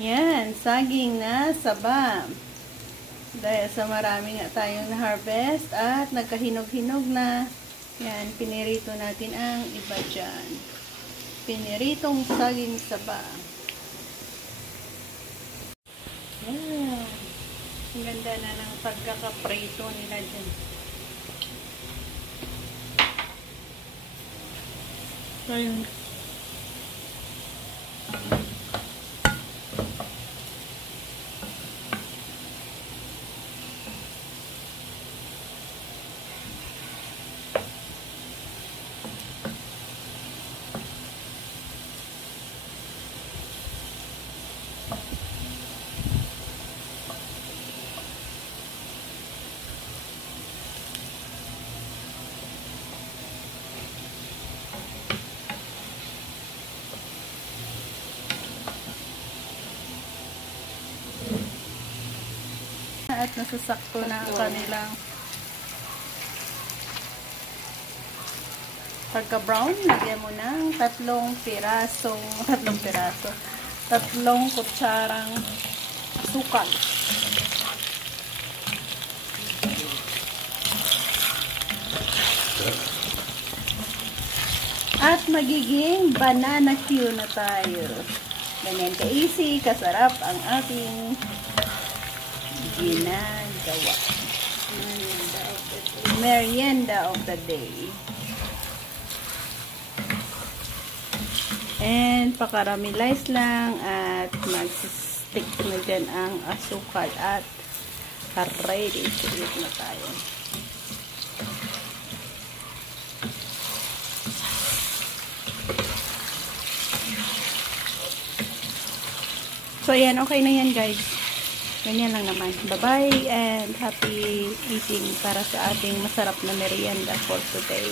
Yan, saging na saba. Dahil sa marami nga tayong na-harvest at nagkahinog-hinog na. Yan, pinirito natin ang iba dyan. Piniritong saging saba. Yan. Ang ganda na ng pagkakaprito nila dyan. So, yun. At nasasakto na ang kanilang pagka-brown. Lagyan mo ng tatlong kutsarang asukal. At magiging banana Q na tayo. Ganyan ka-easy, kasarap ang ating ginagawa. Merienda of the day. And pakaramelize lang at mag-stick na dyan ang asukal at ready to eat na tayo. So ayan, okay na yan guys. Ganyan lang naman. Bye-bye and happy eating para sa ating masarap na merienda for today.